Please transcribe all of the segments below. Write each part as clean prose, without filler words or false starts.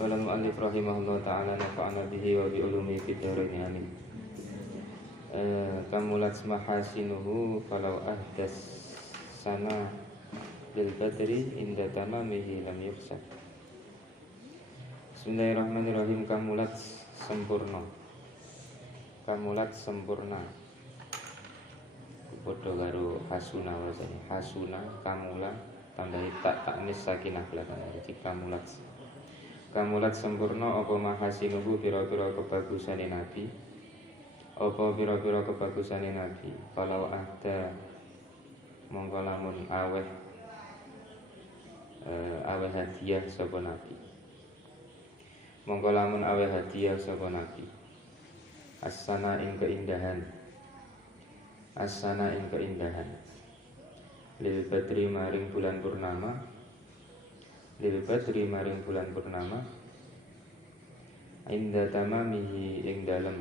Qala al-mu'allif rahimahullah ta'ala nafa'ana bihi wa bi ulumi fid dharain amin. Kamulat mahasinuhu falau ahdas sana lil badri inda tamamihi lam yuksab. Bismillahirrahmanirrahim. Kamulat sempurna. Kamulat sempurna. Padha karo hasuna wasane. Hasuna kamula tambahi taknis sakinah belakang. Jadi kamulat. Kamulat sempurna apa mahasinuhu pira-pira kebagusane Nabi. Apa pira-pira kebagusane Nabi. Kalau ada mongko lamun aweh hadiah sapa Nabi. Mongko lamun aweh hadiah sapa Nabi. As-sana ing keindahan. As-sana ing keindahan. Lil badri maring bulan purnama. Lil badri maring bulan purnama. Inda tamamihi ing dalem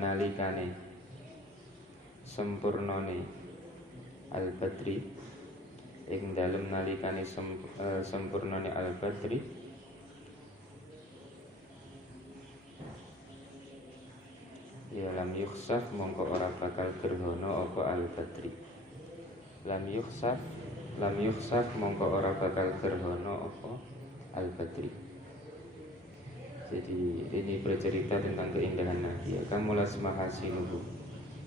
nalikane sempurnane al badri ing dalem nalikane sempurnane al badri ya lam yukhsaf mongko ora bakal gerhana apa al badri. Lam yukhsaf mongko ora bakal gerhana apa al badri. Jadi ini bercerita tentang keindahan Nabi. Kamulas mahasinuhu.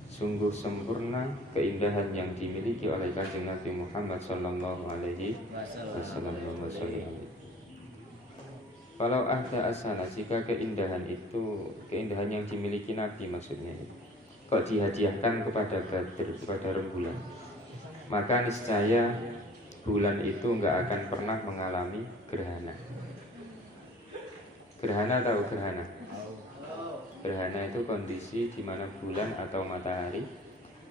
Sungguh sempurna keindahan yang dimiliki oleh Kanjeng Nabi Muhammad sallallahu alaihi wasallam. Kalau ada asana, jika keindahan itu keindahan yang dimiliki Nabi maksudnya, kok dihadiahkan kepada Badr, kepada rembulan, maka niscaya bulan itu enggak akan pernah mengalami gerhana. Gerhana tahu gerhana? Gerhana itu kondisi di mana bulan atau matahari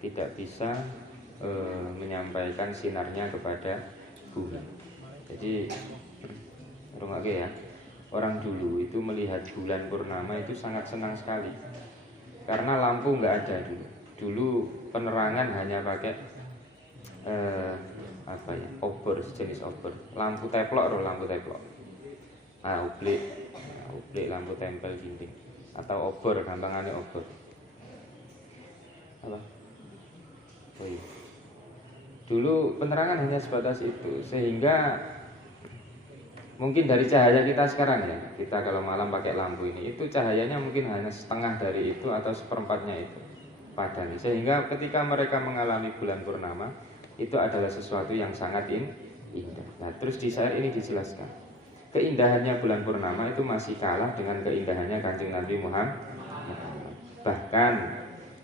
tidak bisa menyampaikan sinarnya kepada bumi. Jadi rungake ya. Orang dulu itu melihat bulan purnama itu sangat senang sekali. Karena lampu enggak ada dulu. Dulu penerangan hanya pakai obor, sejenis obor. Lampu teplok. Ublik lampu tempel dinding atau obor, gampangannya obor. Apa? Oh iya. Dulu penerangan hanya sebatas itu, sehingga mungkin dari cahaya kita sekarang ya, kita kalau malam pakai lampu ini, itu cahayanya mungkin hanya setengah dari itu atau seperempatnya itu padam. Sehingga ketika mereka mengalami bulan purnama, itu adalah sesuatu yang sangat indah. Nah, terus di syair ini dijelaskan. Keindahannya bulan purnama itu masih kalah dengan keindahannya Kanjeng Nabi Muhammad. Bahkan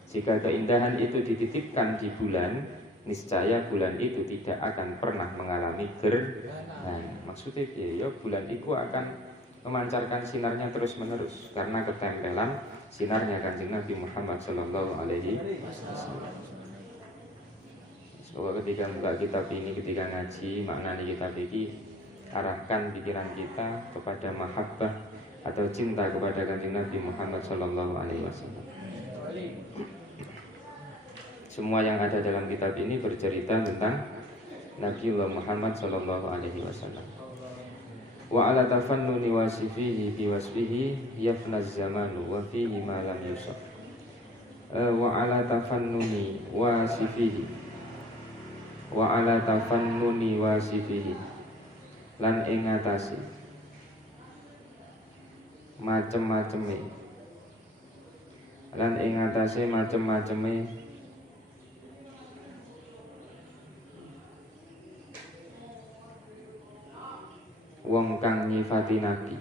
jika keindahan itu dititipkan di bulan, niscaya bulan itu tidak akan pernah mengalami gerhana. Maksudnya ya bulan itu akan memancarkan sinarnya terus menerus karena ketempelan sinarnya Kanjeng Nabi Muhammad sallallahu alaihi wasallam. Semoga ketika buka kitab ini, ketika ngaji maknani kitab ini, arahkan pikiran kita kepada mahabbah atau cinta kepada Kanjeng Nabi Muhammad sallallahu alaihi wasallam. Semua yang ada dalam kitab ini bercerita tentang Nabiullah Muhammad sallallahu alaihi wasallam. Wa ala tafannuni wasifihi biwasfihi yafnaz zamanu wa fihi ma lam yusaf. Wa ala tafannuni wasifihi. Wa ala tafannuni wasifihi. Lan ing ngatasi macem-maceme, lan ing ngatasi macem-maceme wong kang nyifati Nabi,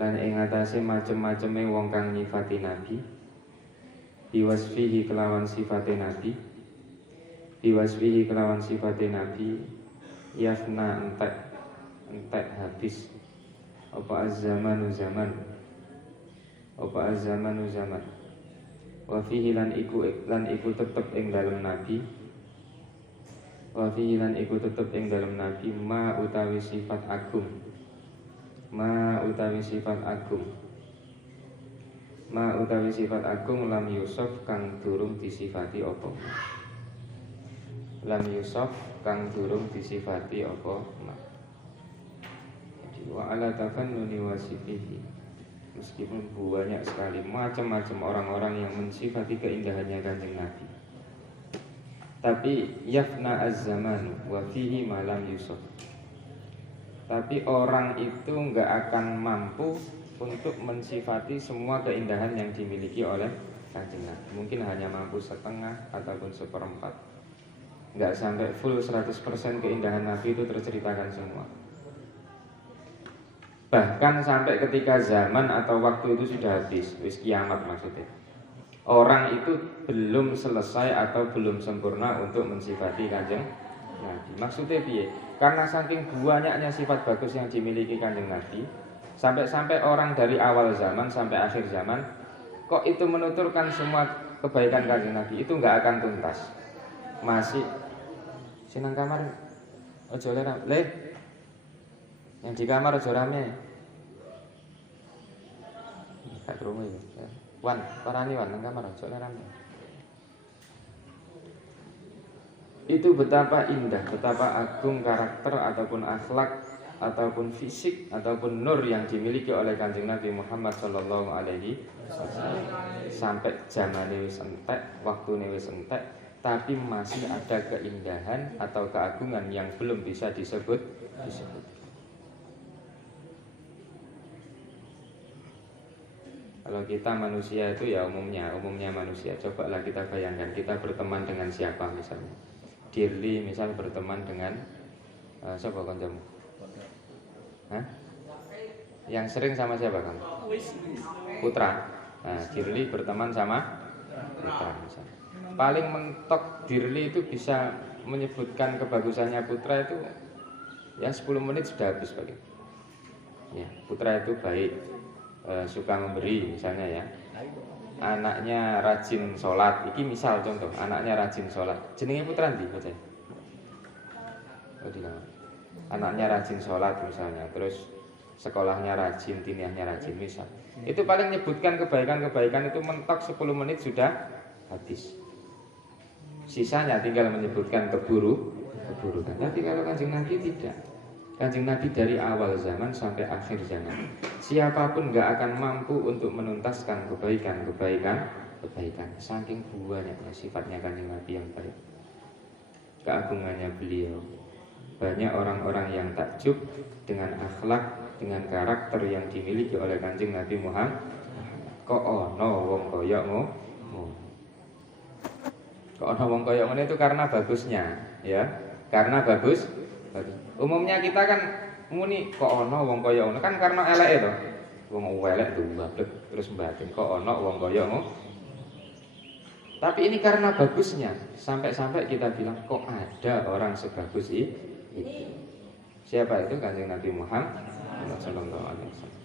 lan ing ngatasi macem-maceme wong kang nyifati Nabi, biwasfihi kelawan sifate Nabi, biwasfihi kelawan sifate Nabi. Yafna entek habis apa az-zamanu zaman, apa az-zamanu zaman. Wa fihi lan iku tetep ing dalem Nabi. Wa fihi lan iku tetep ing dalem Nabi ma utawi sifat agung. Ma utawi sifat agung. Ma utawi sifat agung lam yusuf kang durung disifati apa. Lam yusuf kang durung disifati apa. wa ala tafannuni wasifihi. Meskipun banyak sekali macam-macam orang-orang yang mensifati keindahannya Kanjeng Nabi, tapi yafna az-zamanu wa fihi ma lam yusaf. Tapi orang itu enggak akan mampu untuk mensifati semua keindahan yang dimiliki oleh Kanjeng Nabi. Mungkin hanya mampu setengah ataupun seperempat. Enggak sampai full 100% keindahan Nabi itu terceritakan semua. Bahkan sampai ketika zaman atau waktu itu sudah habis, wis kiamat maksudnya, orang itu belum selesai atau belum sempurna untuk mensifati Kanjeng Nabi. Maksudnya piye? Karena saking banyaknya sifat bagus yang dimiliki Kanjeng Nabi, sampai-sampai orang dari awal zaman sampai akhir zaman kok itu menuturkan semua kebaikan Kanjeng Nabi, itu nggak akan tuntas. Masih sinang kamar ojo le yang di kamar ojo rame. Kak krungu iki. Wan, parani wan nang kamar ojo rame. Itu betapa indah, betapa agung karakter ataupun akhlak ataupun fisik ataupun nur yang dimiliki oleh Kanjeng Nabi Muhammad sallallahu alaihi wasallam. Sampai zamane wis entek, waktune wis entek, tapi masih ada keindahan atau keagungan yang belum bisa disebut. Kalau kita manusia itu ya umumnya manusia. Cobalah kita bayangkan kita berteman dengan siapa misalnya. Dirli misal berteman dengan siapa kancamu? Hah? Yang sering sama siapa kamu? Putra. Nah, Dirli berteman sama Putra misalnya. Paling mentok Dirli itu bisa menyebutkan kebagusannya Putra itu ya 10 menit sudah habis bagi. Ya, Putra itu baik, suka memberi misalnya ya. Anaknya rajin sholat, iki misal contoh, anaknya rajin sholat. Jenenge Putra ndi bocah? Oh, anaknya rajin sholat misalnya, terus sekolahnya rajin, tiniahnya rajin misal. Itu paling menyebutkan kebaikan-kebaikan itu mentok 10 menit sudah habis. Sisanya tinggal menyebutkan keburukan. Tapi kalau Kanjeng Nabi tidak. Kanjeng Nabi dari awal zaman sampai akhir zaman, siapapun gak akan mampu untuk menuntaskan kebaikan. Saking banyaknya sifatnya Kanjeng Nabi yang baik, keagungannya beliau. Banyak orang-orang yang takjub dengan akhlak, dengan karakter yang dimiliki oleh Kanjeng Nabi Muhammad. Kok ono wong koyok Kok ono wong koyok ngono itu karena bagusnya, ya. Karena bagus. Umumnya kita kan muni kok ono wong kaya ngono kan karena eleke to. Wong elek ndumblek terus batin kok ono wong kaya ngono. Tapi ini karena bagusnya, sampai-sampai kita bilang kok ada orang sebagus itu. Siapa itu? Kanjeng Nabi Muhammad sallallahu alaihi wasallam.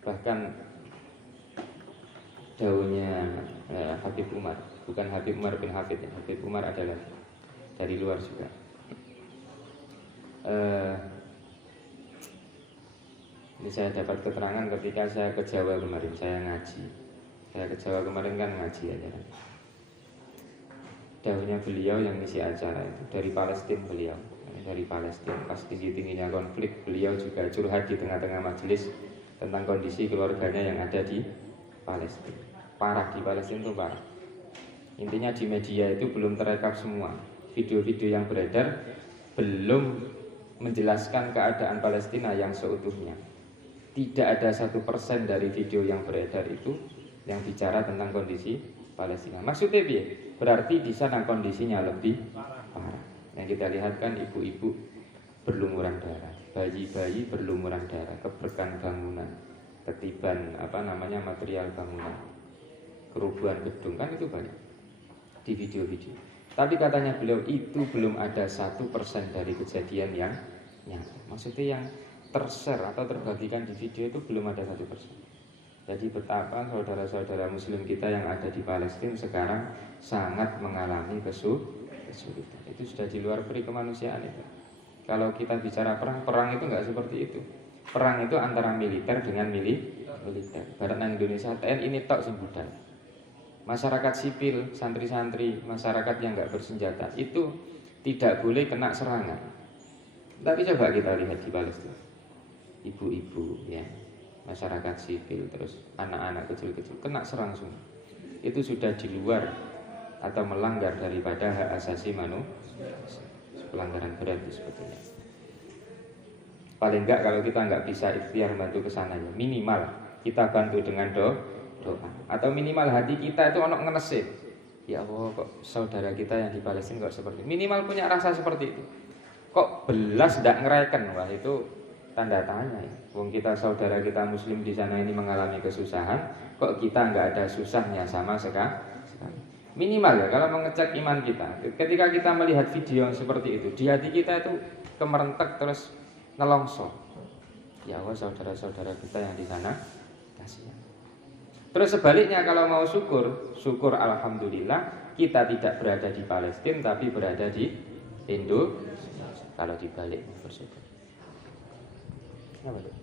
Bahkan daunnya Habib Umar, bukan Habib Umar bin Hafid ya. Habib Umar adalah dari luar juga. Ini saya dapat keterangan ketika saya ke Jawa kemarin, saya ngaji. Saya ke Jawa kemarin kan ngaji aja. Daunnya beliau yang ngisi acara itu dari Palestina beliau. Dari Palestina pas tinggi-tingginya konflik, beliau juga curhat di tengah-tengah majelis tentang kondisi keluarganya yang ada di Palestina. Parah di Palestina itu parah. Intinya di media itu belum terekam semua. Video-video yang beredar belum menjelaskan keadaan Palestina yang seutuhnya. Tidak ada 1% dari video yang beredar itu yang bicara tentang kondisi Palestina. Maksudnya piye? Berarti di sana kondisinya lebih parah. Yang kita lihat kan ibu-ibu berlumuran darah, bayi-bayi berlumuran darah, keberkan bangunan, ketiban material bangunan, kerubuhan gedung, kan itu banyak di video-video. Tapi katanya beliau itu belum ada 1% dari kejadian yang nyata. Maksudnya yang tershare atau terbagikan di video itu belum ada 1%. Jadi betapa saudara-saudara muslim kita yang ada di Palestina sekarang sangat mengalami kesulitan. Itu sudah di luar peri kemanusiaan itu. Kalau kita bicara perang itu nggak seperti itu. Perang itu antara militer dengan militer. Karena Indonesia TNI ini tok sing budal. Masyarakat sipil, santri-santri, masyarakat yang nggak bersenjata itu tidak boleh kena serangan. Tapi coba kita lihat di Palestina, ibu-ibu ya, masyarakat sipil, terus anak-anak kecil-kecil kena serang semua. Itu sudah di luar atau melanggar daripada hak asasi manusia, pelanggaran berat sebetulnya. Paling enggak kalau kita enggak bisa ikhtiar bantu ke sana ya, minimal kita bantu dengan doa, atau minimal hati kita itu ono ngenesit. Ya Allah, kok saudara kita yang di Palestina kok seperti ini. Minimal punya rasa seperti itu. Kok belas ndak ngereken, wah itu tanda tanya ya. Wong kita saudara kita muslim di sana ini mengalami kesusahan, kok kita nggak ada susahnya sama sekali. Minimal ya kalau mengecek iman kita. Ketika kita melihat video yang seperti itu, di hati kita itu kemerentek terus nelongso. Ya Allah, saudara-saudara kita yang di sana kasihan. Terus sebaliknya kalau mau syukur alhamdulillah kita tidak berada di Palestina tapi berada di Indonesia. Kalau dibalik bersyukur. Kenapa tuh?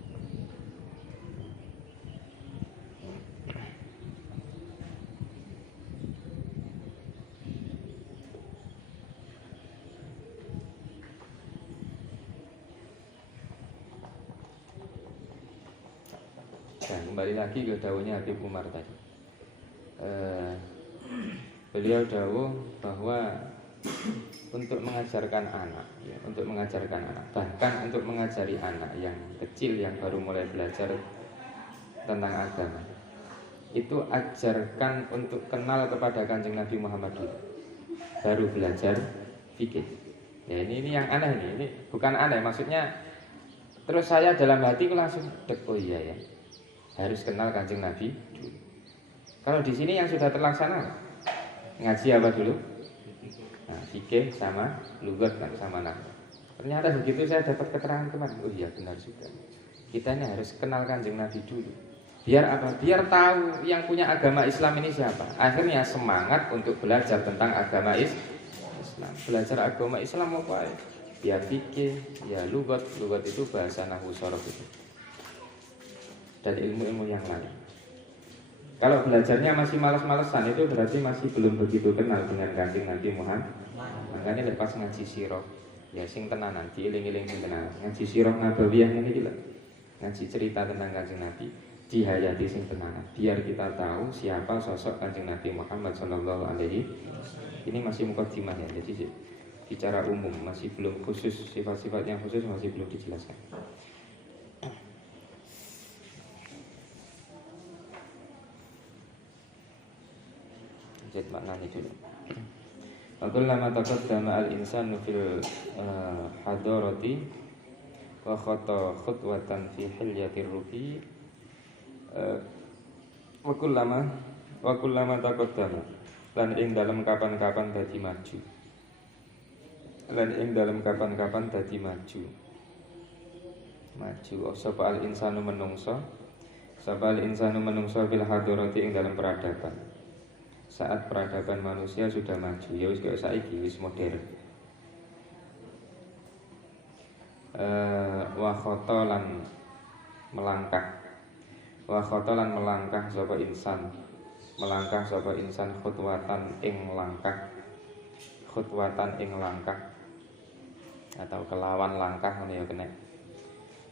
Nah, kembali lagi ke dawuhnya Habib Umar tadi. Beliau dawuh bahwa untuk mengajarkan anak, ya, untuk mengajarkan anak, bahkan untuk mengajari anak yang kecil yang baru mulai belajar tentang agama, itu ajarkan untuk kenal kepada Kanjeng Nabi Muhammad dulu, baru belajar fikih. Ya ini yang aneh ini bukan aneh, maksudnya terus saya dalam hati langsung oh iya ya, harus kenal Kanjeng Nabi dulu. Kalau di sini yang sudah terlaksana ngaji apa dulu? Nah, fikih sama lugat sama nahwu. Ternyata begitu saya dapat keterangan kemarin, oh iya benar juga. Kita ini harus kenal Kanjeng Nabi dulu. Biar apa? Biar tahu yang punya agama Islam ini siapa. Akhirnya semangat untuk belajar tentang agama Islam. Belajar agama Islam apa? Ya fikih, ya lugat. Lugat itu bahasa nahwu sorof itu. Dan ilmu-ilmu yang lain. Kalau belajarnya masih malas-malesan itu berarti masih belum begitu kenal dengan Kanjeng Nabi Muhammad. Makanya lepas ngaji sirah, ya sing tenanan, diiling-iling sing tenanan. Ngaji sirah nabawiyah ini gila. Ngaji cerita tentang Kanjeng Nabi, dihayati sing tenanan. Biar kita tahu siapa sosok Kanjeng Nabi Muhammad sallallahu alaihi wasallam. Ini masih mukadimah ya, jadi bicara umum, masih belum khusus, sifat-sifat yang khusus masih belum dijelaskan. Jadi maknanya dulu. Kullama taqaddama al-insanu fil hadarati wa khata khutwatan fi hilyatir rubi wa kullama taqaddama lan ing dalam kapan-kapan dadi maju. Lan ing dalam kapan-kapan dadi maju. Maju sapa al-insanu menungso. Sapa al-insanu menungso fil hadarati ing dalam peradaban. Saat peradaban manusia sudah maju, ya wis kaya saiki wis modern. Wa khotolan melangkah. Wa khotolan melangkah sapa insan. Melangkah sapa insan khutwatan ing langkah. Khutwatan ing langkah atau kelawan langkah ngono ya kena.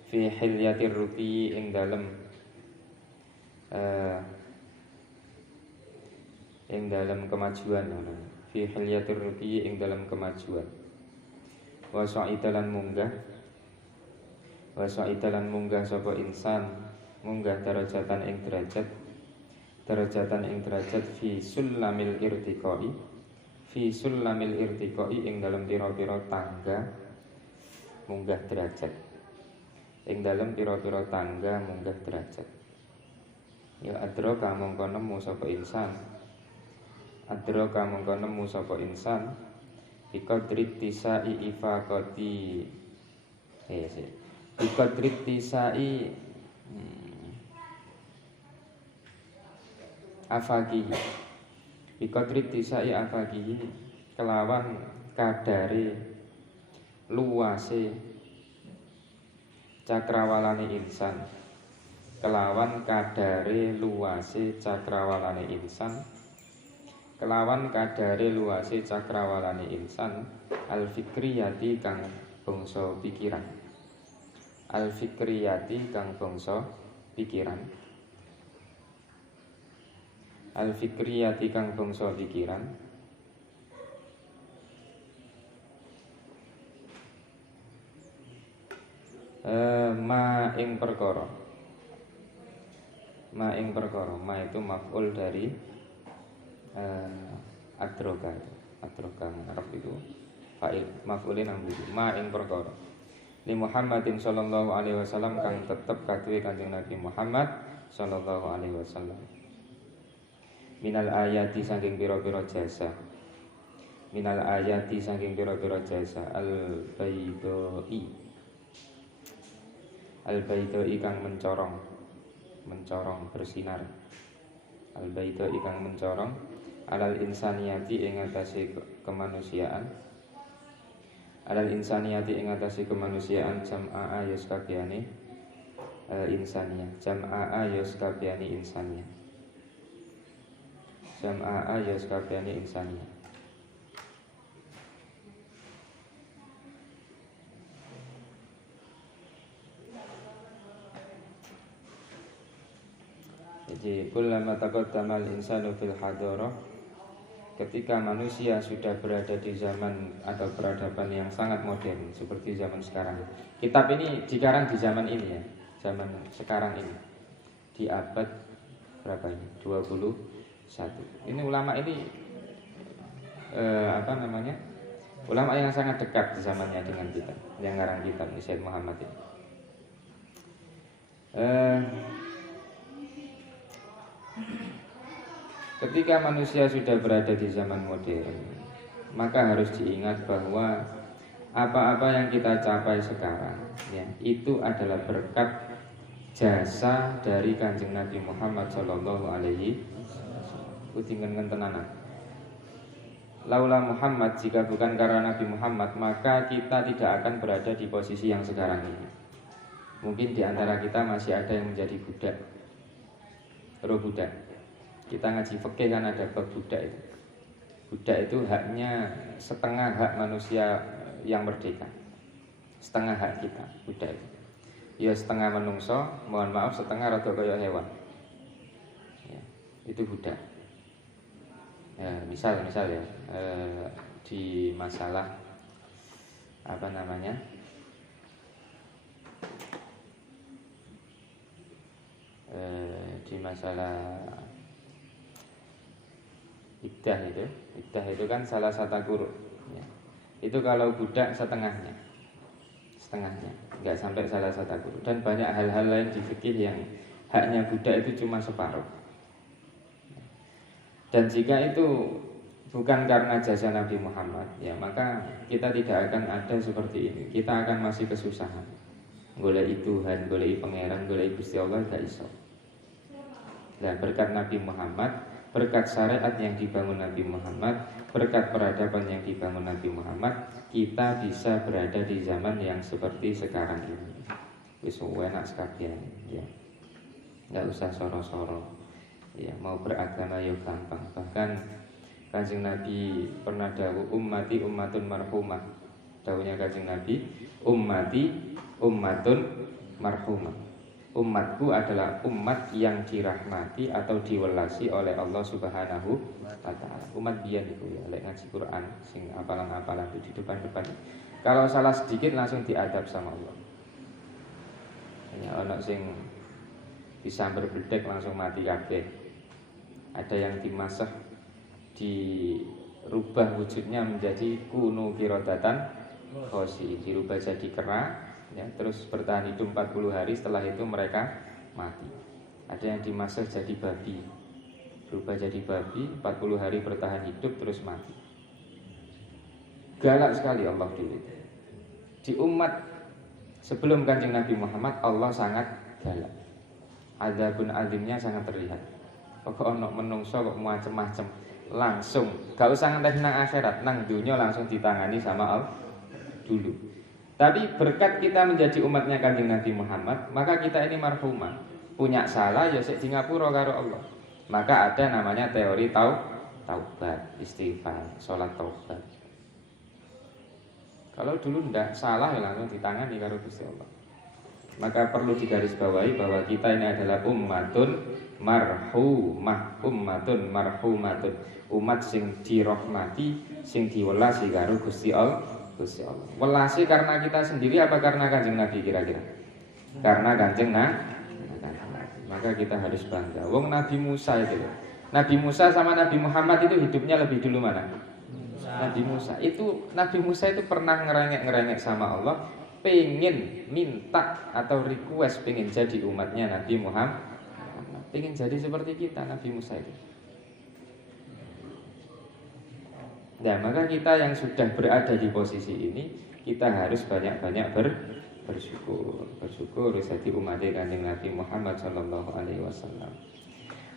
Fi hilyatir ruqi ing dalem ing dalam kemajuan, fi hilyatir ruqi ing dalam kemajuan. Wa sa'idalan munggah, wa sa'idalan munggah sapa insan, munggah darajatan ing derajat, darajatan ing derajat fi sulamil irtiqai, fi sulamil irtiqai ing dalam pira-pira tangga munggah derajat, ing dalam pira-pira tangga munggah derajat. Ya adraka mongko nemu sapa insan, adraka mongko nemu sapa insan biqadri tisai ifaqati biqadri tisai afaqi biqadri tisai afaqi kelawan kadare luase cakrawalane insan, kelawan kadare luase cakrawalane insan kelawan kadare luase cakrawalane insan al-fikriyati kang bangsa pikiran. Al-fikriyati kang bangsa pikiran. Al-fikriyati kang bangsa pikiran. Ma ing perkara. Ma ing perkara. Ma itu maf'ul dari adroga. Adroga Arab itu fa'il maf'ulin nang itu. Ma ing perkara. Li Muhammadin sallallahu alaihi wasallam kang tetep kaduwe Kanjeng Nabi Muhammad sallallahu alaihi wasallam. Minal ayati saking pira-pira jasa. Minal ayati saking pira-pira jasa al-baidai. Al-baidai kang mencorong bersinar. Al-baidai kang mencorong alal insaniyati ing atase kemanusiaan. Alal insaniyati ing atase kemanusiaan jam'a ayus kabehane insaniyah. Jam'a ayus kabehane insaniyah. Jam'a ayus kabehane insaniyah. Jadi kullama taqaddama al-insanu fil hadarah, ketika manusia sudah berada di zaman atau peradaban yang sangat modern seperti zaman sekarang. Kitab ini dikarang di zaman ini ya, zaman sekarang ini. Di abad berapa ini? 21. Ini ulama ini ulama yang sangat dekat di zamannya dengan kita, yang ngarang kitab ini Sayyid Muhammad ini. Ketika manusia sudah berada di zaman modern, maka harus diingat bahwa apa-apa yang kita capai sekarang ya, itu adalah berkat jasa dari Kanjeng Nabi Muhammad sallallahu alaihi wasallam. Utingan tenanan. Laula Muhammad, jika bukan karena Nabi Muhammad, maka kita tidak akan berada di posisi yang sekarang ini. Mungkin di antara kita masih ada yang menjadi budak, roh budak. Kita ngaji fikih kan ada bab budak itu. Budak itu haknya setengah hak manusia yang merdeka. Setengah hak kita, budak itu. Ya setengah menungso, mohon maaf setengah rada kaya hewan. Ya, itu budak. Ya, misal ya di masalah di masalah iddah itu kan salah satu guru ya. Itu kalau budak setengahnya nggak sampai salah satu guru. Dan banyak hal-hal lain di fikih yang haknya budak itu cuma separuh. Dan jika itu bukan karena jasa Nabi Muhammad ya, maka kita tidak akan ada seperti ini. Kita akan masih kesusahan. Golek Tuhan, golek pangeran, golek Gusti Allah gak iso. Dan berkat Nabi Muhammad, berkat syariat yang dibangun Nabi Muhammad, berkat peradaban yang dibangun Nabi Muhammad, kita bisa berada di zaman yang seperti sekarang ini. Wis enak sekalian ya. Enggak usah soro-soro. Ya, mau beragama ya gampang. Bahkan Kanjeng Nabi pernah dawuh ummati ummatun marhumah. Dawuhnya Kanjeng Nabi, ummati ummatun marhumah. Umatku adalah umat yang dirahmati atau diwelasi oleh Allah Subhanahu wa taala. Umat biyen iku ya, lek ngaji Quran sing apalan-apalan di depan-depan. Kalau salah sedikit langsung diadab sama Allah. Ya ana sing disambar bledek langsung mati kabeh. Ada yang dimasak, dirubah wujudnya menjadi kunu kirodatan khosi, dirubah jadi kera ya, terus bertahan hidup 40 hari, setelah itu mereka mati. Ada yang dimasak jadi babi, berubah jadi babi, 40 hari bertahan hidup terus mati. Galak sekali Allah dulu. Di umat sebelum Kanjeng Nabi Muhammad, Allah sangat galak. Adzabun azimnya sangat terlihat. Pokok ono menungso kok macem-macem, langsung gak usah nganti nang akhirat, nang dunia langsung ditangani sama Allah dulu. Tapi berkat kita menjadi umatnya Kanjeng Nabi Muhammad, maka kita ini marhumah. Punya salah ya sik di ngapura karo Allah. Maka ada namanya teori taubat, istighfar, sholat taubat. Kalau dulu ndak salah ya langsung ditangani karo Gusti Allah. Maka perlu digarisbawahi bahwa kita ini adalah ummatun marhumah, ummatun marhumatun, umat sing dirahmati, sing diwelasi karo Gusti Allah. Gusti Allah. Welasi karena kita sendiri apa karena Kanjeng Nabi kira-kira? Karena Kanjeng Nabi. Maka kita harus bangga. Wong Nabi Musa itu, Nabi Musa sama Nabi Muhammad itu hidupnya lebih dulu mana? Nabi Musa. Nabi Musa itu pernah ngerengek sama Allah, pengen minta atau request pengen jadi umatnya Nabi Muhammad, pengen jadi seperti kita Nabi Musa itu. Nah, maka kita yang sudah berada di posisi ini, kita harus banyak-banyak bersyukur jadi umatnya Kanjeng Nabi Muhammad sallallahu alaihi wasallam.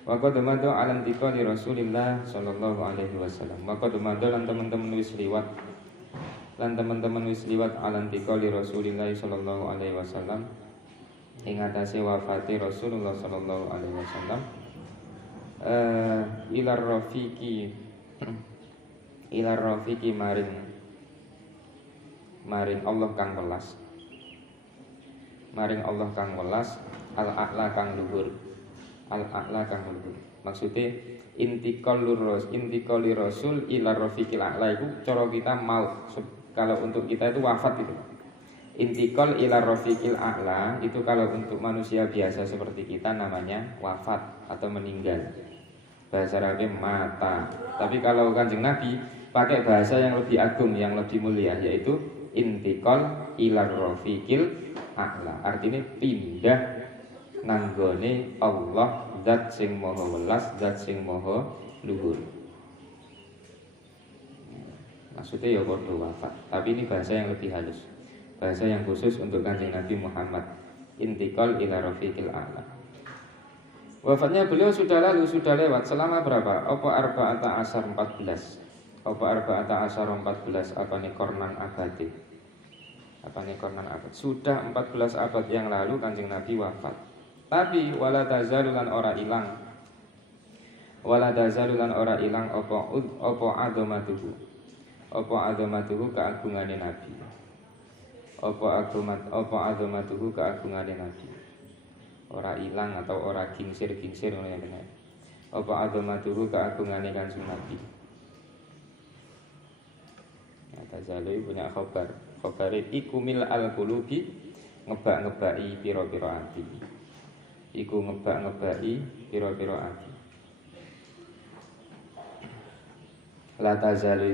Wa qad madu alam tiqali Rasulillah sallallahu alaihi wasallam. Wa qad madu lan teman-teman wis liwat alam tiqali Rasulillah sallallahu alaihi wasallam ing atase wafate Rasulullah sallallahu alaihi wasallam ilar rafiqi maring Allah kang welas, al-a'la kang luhur, maksudnya intikali rasul ila rafiqil a'la itu cara kita maut. Kalau untuk kita itu wafat itu. Intikal ila rafiqil a'la itu kalau untuk manusia biasa seperti kita namanya wafat atau meninggal. Bahasa Arabnya mata. Tapi kalau Kanjeng Nabi pakai bahasa yang lebih agung, yang lebih mulia, yaitu intikal ila rafiqil a'la. Artinya pindah nanggone Allah, zat sing maha welas, zat sing maha luhur. Maksudnya ya padha wafat, tapi ini bahasa yang lebih halus, bahasa yang khusus untuk Kanjeng Nabi Muhammad. Intikal ila rafiqil a'la. Wafatnya beliau sudah lalu, sudah lewat selama berapa? Apa arba'ata asar 14? Apa arba'ata asar 14? Apa nih kornan abadi? Apa nih kornan abad? Sudah 14 abad yang lalu Kanjeng Nabi wafat. Tapi wala tazalulan ora ilang. Wala tazalulan ora ilang apa adamatuhu. Apa adamatuhu keagungane Nabi. Apa adamatuhu keagungane Nabi. Ora ilang atau ora gingsir-gingsir ngono ya bener. Apa adamatuhu keagungane Kanjeng Nabi. Ya tazalu punya khabar. Khabare iku mil al-qulubi, ngebak-ngebaki pira-pira ati. Iku ngebak-ngebaki pira-pira ati. La tazalu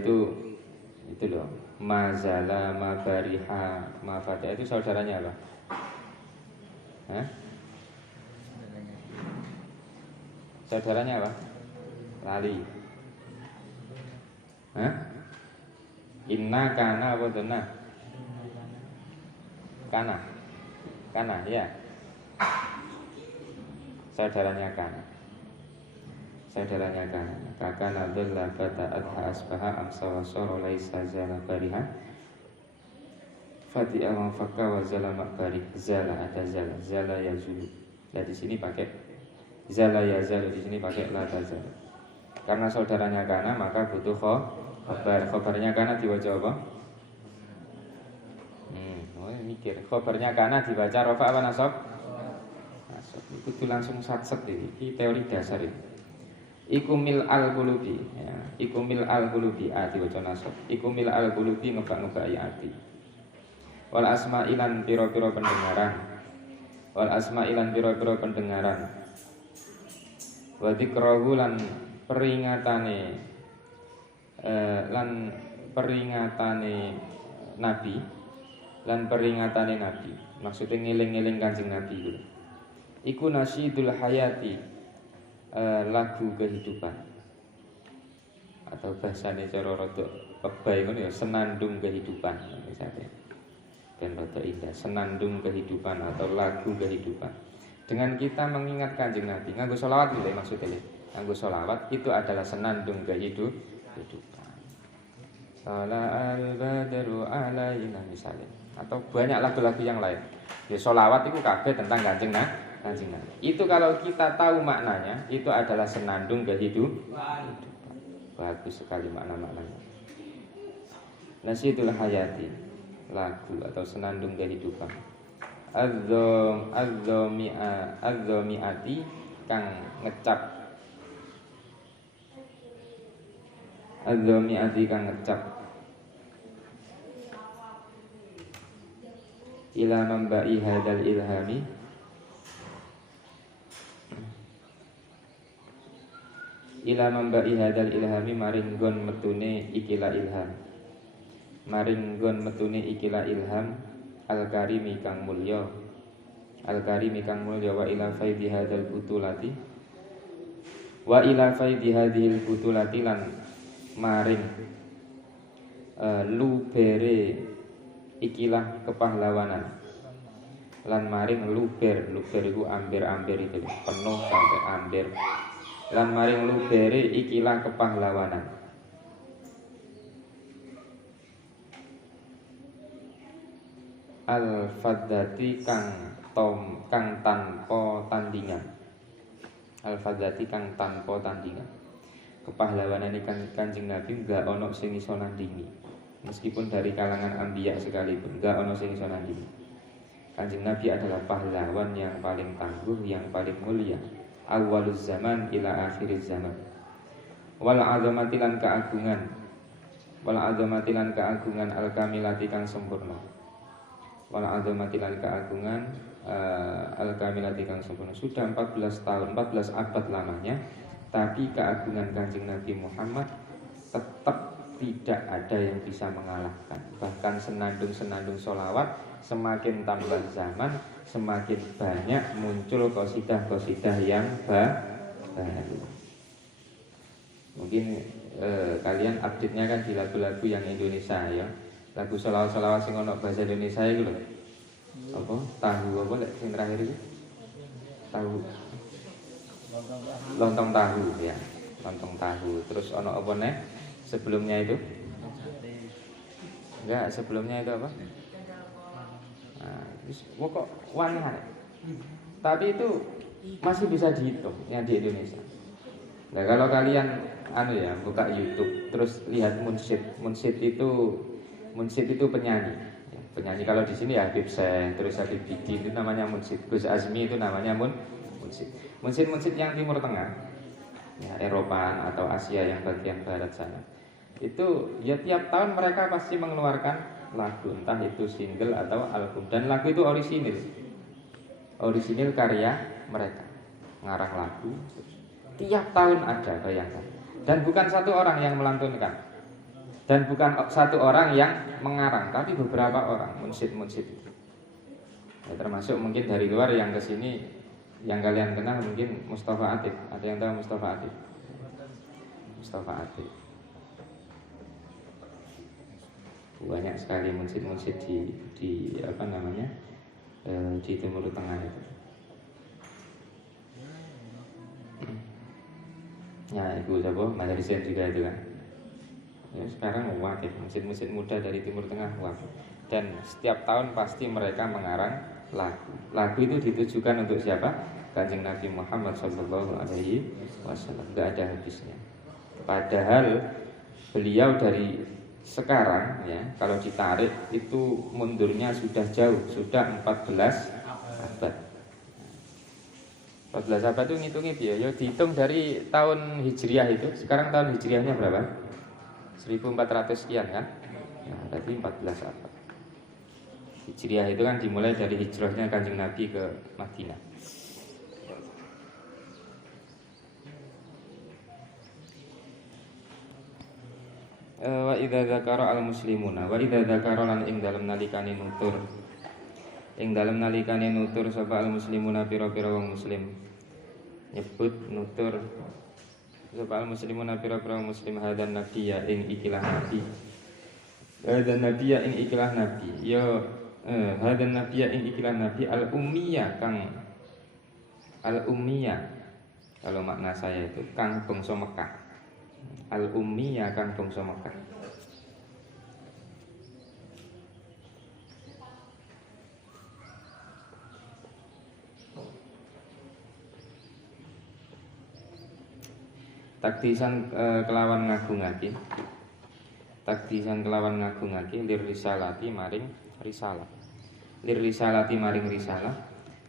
itu loh, mazala, mabariha, mafata itu saudaranya apa? Hah? Saudaranya apa? Lali. Hah? Inna kana apa dona? Kana ya. Saudaranya kana. Kakana dhalla fata'atha asbaha amsa wa sara laisa zala bariha fati'a wa fakka wa zala makbari. Zala ada zala yazulu. Ya di sini pakai zala yazalu, di sini pakai la tazal. Karena saudaranya kana maka butuh khabar. Khabarnya kana diwaca apa? Mikir. Khabarnya kana dibaca rafa apa nasab? Nasab. Itu langsung satset ini teori dasar ini. Iku mil al-qulubi ya. Iku mil al-qulubi ati waca nasab. Iku mil al-qulubi ngebak-ngebaki ati. Wal asma'ilan pira-pira pendengaran. Wal asma'ilan pira-pira pendengaran. Wa dzikrahu lan peringatane Nabi. Lan peringatane Nabi. Maksudnya ngeling-ngeling Kanjeng Nabi itu. Iku nasyidul hayati. Lagu kehidupan atau bahasane cara rada pebay ngono ya, senandung kehidupan misalnya. Ben rada indah, senandung kehidupan atau lagu kehidupan. Dengan kita mengingat Kanjeng Nabi, nganggo selawat gitu maksudnya. Nganggo selawat itu adalah senandung kehidupan. Shala al-badru alaina misalnya, atau banyak lagu-lagu yang lain. Ya selawat itu kabeh tentang Kanjeng Nabi. Itu kalau kita tahu maknanya, itu adalah senandung kehidupan. Bagus sekali makna-maknanya. Nasyidul hayati, lagu atau senandung kehidupan. Az-zami'ati kang ngecap. Az-zami'ati kang ngecap. Ila mamba'i hadal ilhami, ila mamba'i hadal ilhami maring nggon metune ikilah ilham. Maring nggon metune ikilah ilham al-karimi kang mulya. Al-karimi kang mulya wa ila faidi hadal butulati. Wa ila faidi hadhil butulati lan maring lubere ikilah kepahlawanan. Lan maring luber itu amber-amber itu penuh sampai amber. Lan maring lubere ikilah kepahlawanan. Al-fadzati kang tanpa tandingan. Al-fadzati kang tanpa tandingan. Kepahlawanan Kanjeng Nabi enggak ono sing iso nandingi. Meskipun dari kalangan anbiya sekalipun enggak ono sing iso nandingi. Kanjeng Nabi adalah pahlawan yang paling tangguh, yang paling mulia. Awwaluz zaman ila akhiriz zaman. Wal azamati lan keagungan. Wal azamati lan keagungan al-kamilati kang sempurna. Wal azamati lan keagungan al-kamilati kang sempurna. Sudah 14 tahun, 14 abad lamanya, tapi keagungan Kanjeng Nabi Muhammad tetap tidak ada yang bisa mengalahkan. Bahkan senandung-senandung sholawat semakin tambah zaman, semakin banyak muncul qasidah-qasidah yang baru. Mungkin kalian update-nya kan di lagu-lagu yang Indonesia ya. Lagu sholawat-sholawat sing ono bahasa Indonesia itu lho. Apa? Tahu apa lek sing terakhir itu? Tahu. Lontong tahu ya. Lontong tahu. Terus ono apa nih? Sebelumnya itu? Enggak, sebelumnya itu apa? Nah, kok wanita. Tapi itu masih bisa dihitung yang di Indonesia. Nah, kalau kalian buka YouTube terus lihat munsyid itu penyanyi. Penyanyi kalau di sini ya Habib Syekh, terus Habib Bidi itu namanya munsyid. Gus Azmi itu namanya munsyid. Munsyid yang Timur Tengah, ya Eropa atau Asia yang bagian barat sana. Itu ya tiap tahun mereka pasti mengeluarkan lagu, entah itu single atau album, dan lagu itu orisinil karya mereka, ngarang lagu tiap tahun ada, bayangkan. Dan bukan satu orang yang melantunkan, dan bukan satu orang yang mengarang, tapi beberapa orang munsyid itu ya, termasuk mungkin dari luar yang kesini yang kalian kenal mungkin Mustafa Atif. Ada yang tahu Mustafa Atif? Mustafa Atif. Banyak sekali munsyid-munsyid di apa namanya di Timur Tengah itu. Ya, Ibu siapa? Mas Rizal juga itu kan. Ya, sekarang wakil musik-musik muda dari Timur Tengah wakil. Dan setiap tahun pasti mereka mengarang lagu. Lagu itu ditujukan untuk siapa? Kanjeng Nabi Muhammad Sallallahu Alaihi Wasallam. Gak ada habisnya. Padahal beliau dari sekarang ya, kalau ditarik itu mundurnya sudah jauh, sudah 14 abad. 14 abad itu ngitungnya ya, dihitung dari tahun Hijriah itu. Sekarang tahun Hijriahnya berapa? 1400 sekian kan? Nah, berarti 14 abad. Hijriah itu kan dimulai dari hijrahnya Kanjeng Nabi ke Madinah. Wa idza dzakara al muslimuna wa idza dzakara lan ing dalem nalikane nutur sapa al muslimuna pira-pira wong muslim nyebut nutur sapa al muslimuna pira-pira wong muslim hadan nabiyya ing ikilah nabi hadan nabiyya ing ikilah nabi ya hadan nabiyya ing ikilah nabi al ummiyah kalau makna saya itu kang bangsa Mekah. Al-Ummiyah kang bangsa Mekah. takdisan kelawan ngagungake. Takdisan kelawan ngagungake lir risalati maring risalah. Lir risalati maring risalah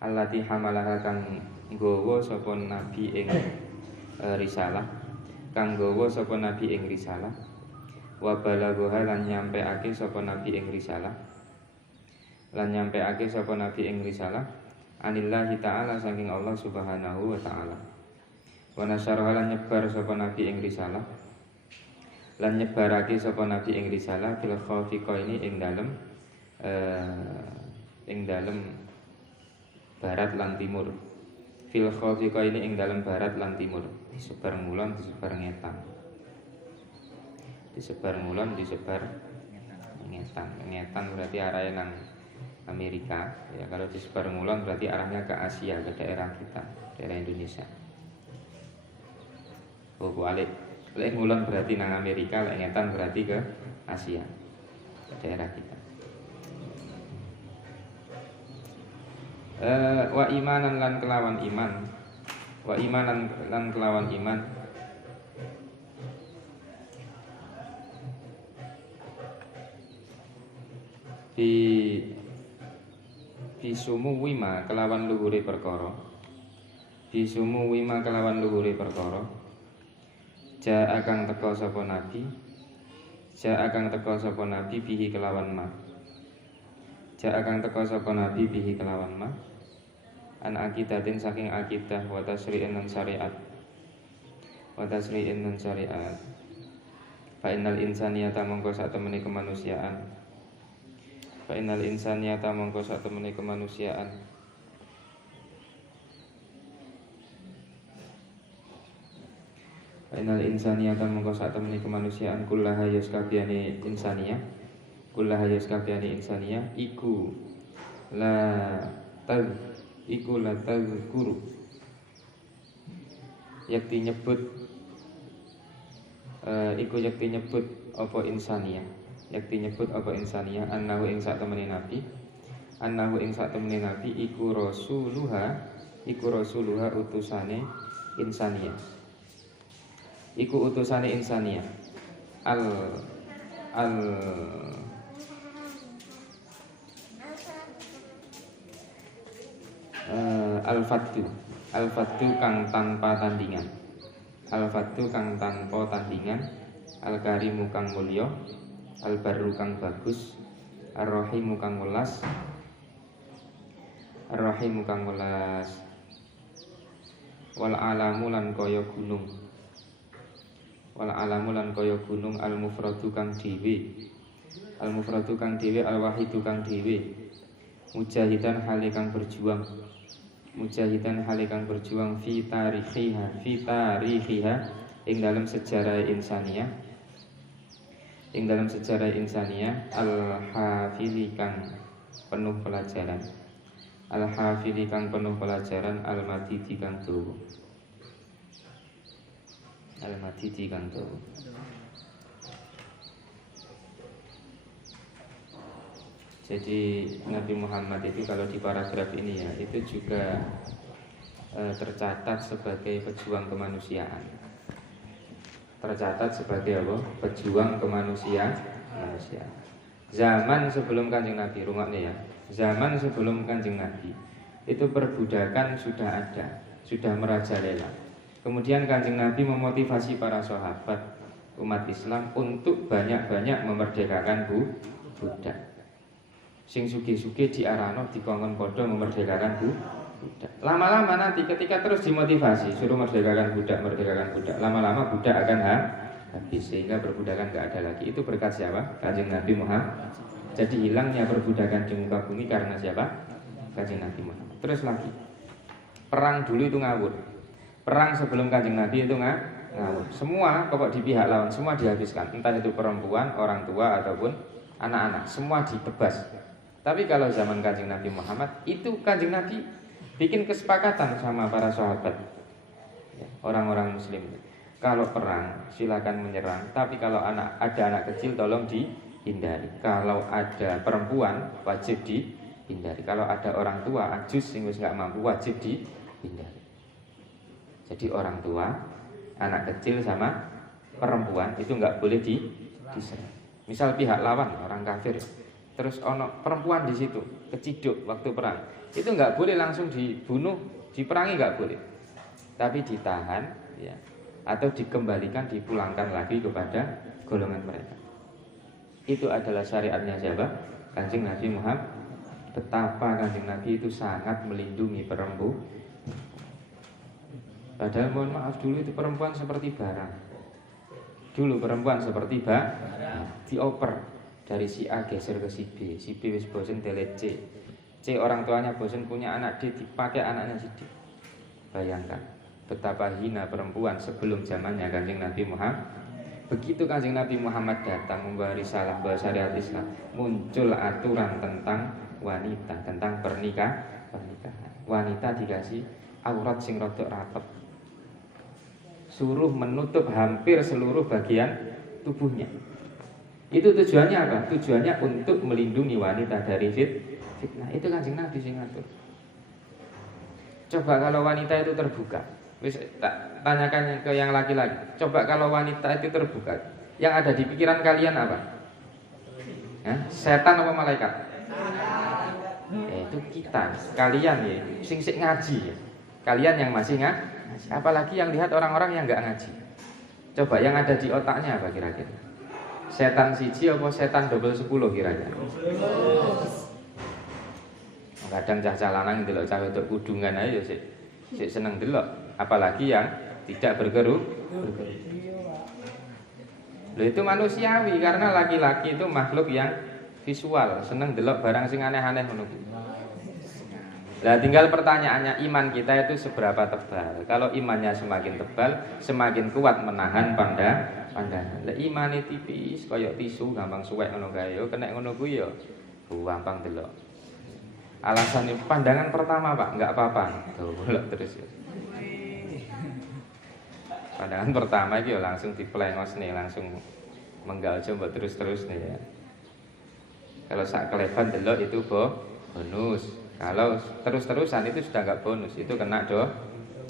allati hamalaha kang nggawa sapa nabi ing risalah. Kang nggawa sapa nabi ing risalah. Wa balagha lan nyampeake sapa nabi ing risalah. Lan nyampeake sapa nabi ing risalah anillahi ta'ala saking Allah Subhanahu wa ta'ala. Wa nasyaraha lan nyebar sapa nabi ing risalah. Lan nyebarake sapa nabi ing risalah fil khafiqaini ing dalem barat lan timur. Fil khafiqaini ing dalem barat lan timur. Disebar ngulon, disebar ngetan. Disebar ngulon, disebar ngetan. Ngetan berarti arahnya nang Amerika. Ya, kalau disebar ngulon berarti arahnya ke Asia, ke daerah kita, daerah Indonesia. Oh, balik. Lek ngulon berarti nang Amerika, lek ngetan berarti ke Asia, daerah kita. Wa imanan lan kelawan iman. Wa imanan lan kelawan iman. Bisumu wima kelawan luhure perkara. Bisumu wima kelawan luhure perkara. Ja akang teka sapa nabi. Ja akang teka sapa nabi bihi kelawan ma. Ja akang teka sapa nabi bihi kelawan ma. An akidatin saking akidah wa tasri'in lan syariat. Wa tasri'in lan syariat. Fa innal insaniyata mongko sak temene kemanusiaan. Fa innal insaniyata mongko sak temene kemanusiaan. Ainal insaniyata mongko sak temene kemanusiaan kullaha yaskabiyane insaniyah. Kullaha yaskabiyane insaniyah iku la tazkuru. Yakti nyebut apa insaniyah. Yakti nyebut apa insaniyah annahu ing sak temene nabi. Annahu ing sak temene nabi iku rasuluha utusane insaniyah. Iku utusane insaniyah al-fattu kang tanpa tandingan. Al-fattu kang tanpa tandingan. Al-karimu kang mulya. Al-barru kang bagus. Ar-rahimu kang welas. Ar-rahimu kang welas. Wal alamu lan kaya gunung. Wal alamu lan kaya gunung al-mufradu kang dhewe. Al-mufradu kang dhewe al-wahidu kang dhewe. Mujahidan hale kang berjuang. Mujahidan hale kang berjuang fi tarihiha ing dalam sejarah insaniyah. Ing dalam sejarah insaniyah al-hafili kang penuh pelajaran. Al-hafili kang penuh pelajaran al-madidi kang dawa. Al-madidi kang dawa. Jadi Nabi Muhammad itu kalau di paragraf ini ya itu juga tercatat sebagai pejuang kemanusiaan. Tercatat sebagai apa? Pejuang kemanusiaan. Zaman sebelum Kanjeng Nabi, rungokne ya. Zaman sebelum Kanjeng Nabi itu perbudakan sudah ada, sudah merajalela. Kemudian Kanjeng Nabi memotivasi para sahabat umat Islam untuk banyak-banyak memerdekakan budak. Sing suge-suge diarano dikongkon padha memerdekakan budak. Lama-lama nanti ketika terus dimotivasi suruh merdekakan budak, lama-lama budak akan habis sehingga perbudakan gak ada lagi. Itu berkat siapa? Kanjeng Nabi Muhammad. Jadi hilangnya perbudakan di muka bumi karena siapa? Kanjeng Nabi Muhammad. Terus lagi, perang dulu itu ngawur. Perang sebelum Kanjeng Nabi itu ngawur. Semua pokok di pihak lawan semua dihabiskan. Entah itu perempuan, orang tua ataupun anak-anak, semua ditebas. Tapi kalau zaman Kanjeng Nabi Muhammad itu Kanjeng Nabi bikin kesepakatan sama para sahabat, orang-orang Muslim. Kalau perang silakan menyerang, tapi kalau ada anak kecil tolong dihindari. Kalau ada perempuan wajib dihindari. Kalau ada orang tua ajus sing wis nggak mampu wajib dihindari. Jadi orang tua, anak kecil sama perempuan itu nggak boleh diserang. Misal pihak lawan orang kafir, terus ono perempuan di situ keciduk waktu perang, itu nggak boleh langsung dibunuh, diperangi nggak boleh, tapi ditahan, ya, atau dikembalikan, dipulangkan lagi kepada golongan mereka. Itu adalah syariatnya siapa? Kanjeng Nabi Muhammad. Betapa Kanjeng Nabi itu sangat melindungi perempuan. Padahal mohon maaf dulu itu perempuan seperti barang. Dulu perempuan seperti dioper dari si A geser ke si B wis bosen delete C orang tuanya bosen punya anak D dipakai anaknya si D. Bayangkan betapa hina perempuan sebelum zamannya Kanjeng Nabi Muhammad. Begitu Kanjeng Nabi Muhammad datang membawa risalah, membawa syariat Islam, muncul aturan tentang wanita, tentang pernikahan. Wanita dikasih aurat sing rodok rapet, suruh menutup hampir seluruh bagian tubuhnya. Itu tujuannya apa? Tujuannya untuk melindungi wanita dari fitnah. Itu Kanjeng Nabi sing ngatur. Coba kalau wanita itu terbuka, wis tak tanyakan ke yang laki-laki. Coba kalau wanita itu terbuka, yang ada di pikiran kalian apa? Setan apa malaikat? Itu kita, kalian ya, sing ngaji ya. Kalian yang masih ngaji. Apalagi yang lihat orang-orang yang nggak ngaji. Coba yang ada di otaknya apa kira-kira? Setan siji apa setan double 10 kira-kira? Kadang cah lanang delok cah wedok kudungan aja sik seneng delok, apalagi yang tidak bergerak. Loh itu manusiawi karena laki-laki itu makhluk yang visual, seneng delok barang sing aneh-aneh ngono. Nah tinggal pertanyaannya, iman kita itu seberapa tebal? Kalau imannya semakin tebal, semakin kuat menahan pandangan. Lah imane tipis kaya tisu gampang suwek ngono kae yo, kena ngono kuwi yo gampang delok. Alasannya pandangan pertama Pak, enggak apa-apa. Tuh terus ya. Pandangan pertama iki yo langsung diplengos nih, langsung menggal coba terus nih ya. Kalau sak keleban delok itu bonus. Kalau terus-terusan itu sudah enggak bonus, itu kena dosa.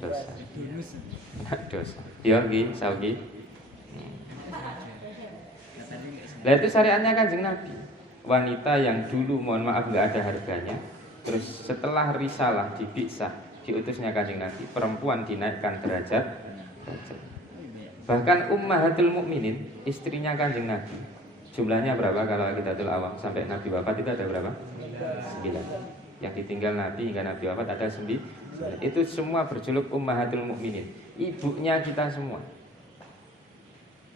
Kena dosa. Ya nggih, saugi. Lah itu syariatnya Kanjeng Nabi. Wanita yang dulu mohon maaf enggak ada harganya, terus setelah risalah dibiksah, diutusnya Kanjeng Nabi, perempuan dinaikkan derajat. Bahkan Ummahatul Mukminin, istrinya Kanjeng Nabi, jumlahnya berapa kalau kita awam sampai Nabi wafat itu ada berapa? 9. Yang ditinggal Nabi hingga Nabi wafat ada 9. Itu semua berjuluk Ummahatul Mukminin, ibunya kita semua.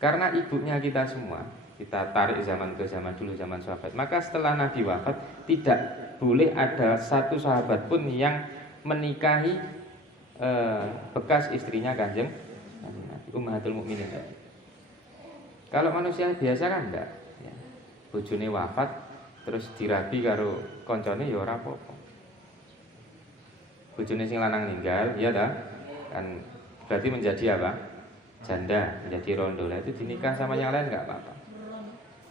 Karena ibunya kita semua, kita tarik zaman ke zaman dulu, zaman sahabat. Maka setelah Nabi wafat, tidak boleh ada satu sahabat pun yang menikahi bekas istrinya Kanjeng Nabi, Ummahatul Mukminin. Kalau manusia biasa kan enggak, ya. Bojone wafat terus dirabi karo koncone ya ora apa-apa. Bojone sing lanang ninggal, ya dah, kan berarti menjadi apa? Janda, menjadi rondo. Lah itu dinikah sama yang lain enggak apa-apa.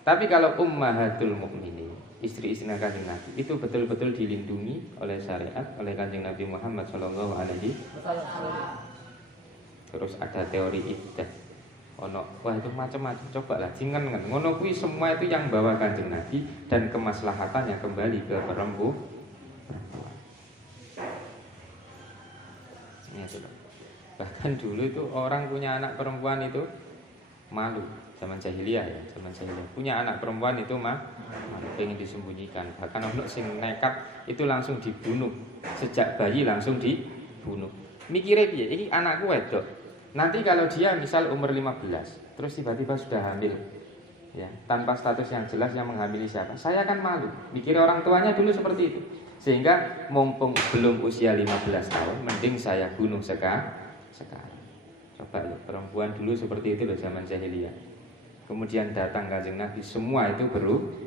Tapi kalau Ummahatul Mukminin, istri-istrinya Kanjeng Nabi, itu betul-betul dilindungi oleh syariat, oleh Kanjeng Nabi Muhammad sallallahu alaihi wasallam. Terus ada teori iddah. Wah itu macam-macam, cobalah jingan ngono kuwi semua itu yang bawa Kanjeng Nabi dan kemaslahatannya kembali ke perempuan. Ya, bahkan dulu itu orang punya anak perempuan itu malu, zaman jahiliyah ya, zaman jahiliyah. Punya anak perempuan itu pengen disembunyikan. Bahkan ono sing nekat itu langsung dibunuh. Sejak bayi langsung dibunuh. Mikire piye? Iki anakku wedok. Nanti kalau dia misal umur 15, terus tiba-tiba sudah hamil, ya, tanpa status yang jelas yang menghamili siapa, saya kan malu. Mikir orang tuanya dulu seperti itu. Sehingga mumpung belum usia 15 tahun, mending saya bunuh sekarang. Coba loh, perempuan dulu seperti itu loh zaman jahiliyah. Kemudian datang Kanjeng Nabi, semua itu berubah.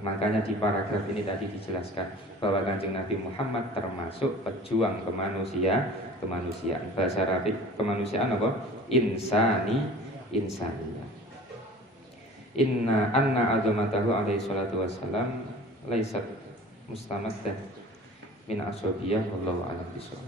Makanya di paragraf ini tadi dijelaskan bahwa Kanjeng Nabi Muhammad termasuk pejuang kemanusiaan. Bahasa Arabik kemanusiaan apa? Insaniyah. Inna anna azamatahu alaihi salatu wassalam laisat mustamaddah min ashabiyah wallahu a'lam bishawab.